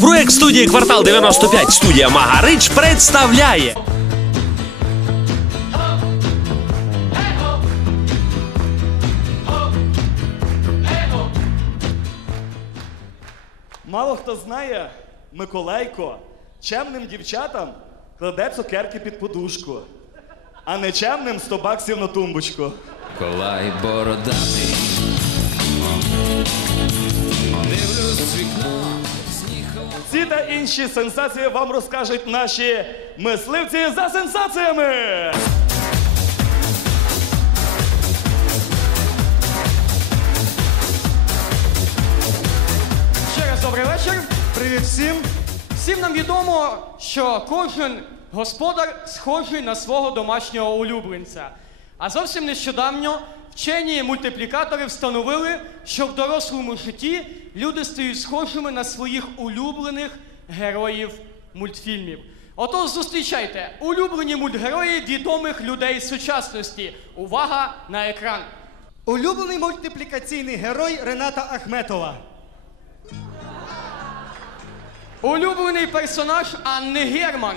Проект студії Квартал 95 студія Магарич представляє. Мало хто знає, Миколайко чемним дівчатам кладе цукерки під подушку, а нечемним 100 баксів на тумбочку. Колай бородатий. Дивлюсь вікно. Ці та інші сенсації вам розкажуть наші мисливці за сенсаціями. Ще раз добрий вечір. Привіт всім! Всім нам відомо, що кожен господар схожий на свого домашнього улюбленця. А зовсім нещодавно вчені мультиплікатори встановили, що в дорослому житті люди стають схожими на своїх улюблених героїв мультфільмів. Отож, зустрічайте улюблені мультгерої відомих людей сучасності. Увага на екран! Улюблений мультиплікаційний герой Рената Ахметова. Улюблений персонаж Анни Герман.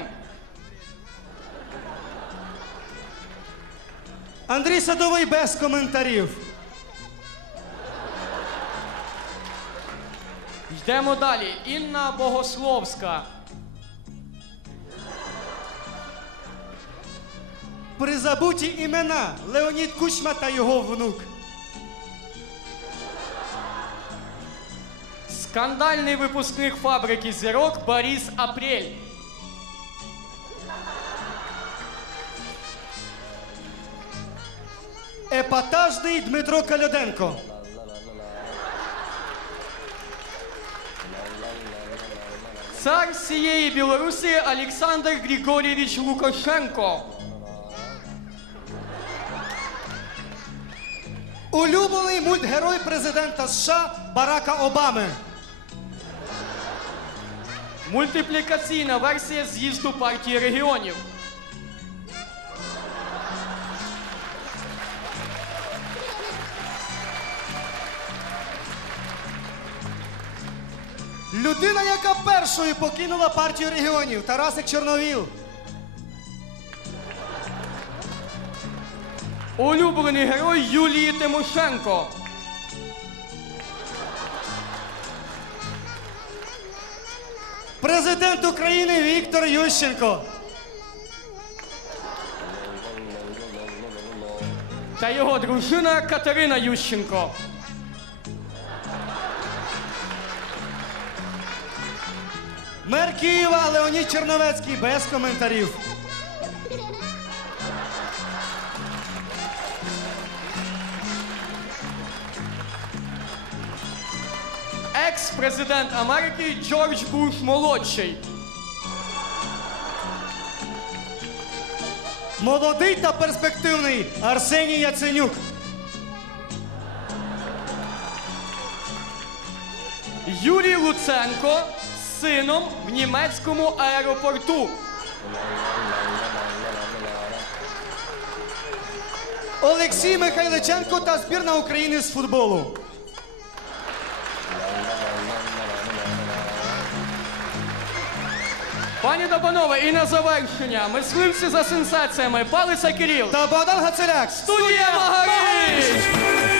Андрій Садовий без коментарів. Йдемо далі. Інна Богословська. Призабуті імена Леонід Кучма та його внук. Скандальний випускник фабрики зірок Борис Апрель. Епатажний Дмитро Кальоденко. Цар всієї Білорусі Олександр Григорійович Лукашенко. Улюблений мультгерой президента США Барака Обами. Мультиплікаційна версія з'їзду партії регіонів. Людина, яка першою покинула партію регіонів Тарасик Чорновіл. Улюблений герой Юлії Тимошенко. Президент України Віктор Ющенко. Та його дружина Катерина Ющенко. Мер Києва Леонід Черновецький без коментарів. Екс-президент Америки Джордж Буш молодший. Молодий та перспективний Арсеній Яценюк. Юрій Луценко сином в німецькому аеропорту. Олексій Михайличенко та збірна України з футболу. Пані та панове, і на завершення мисливці за сенсаціями Палиця Кирил. Та Богдан Гацеляк. Студія Магарич!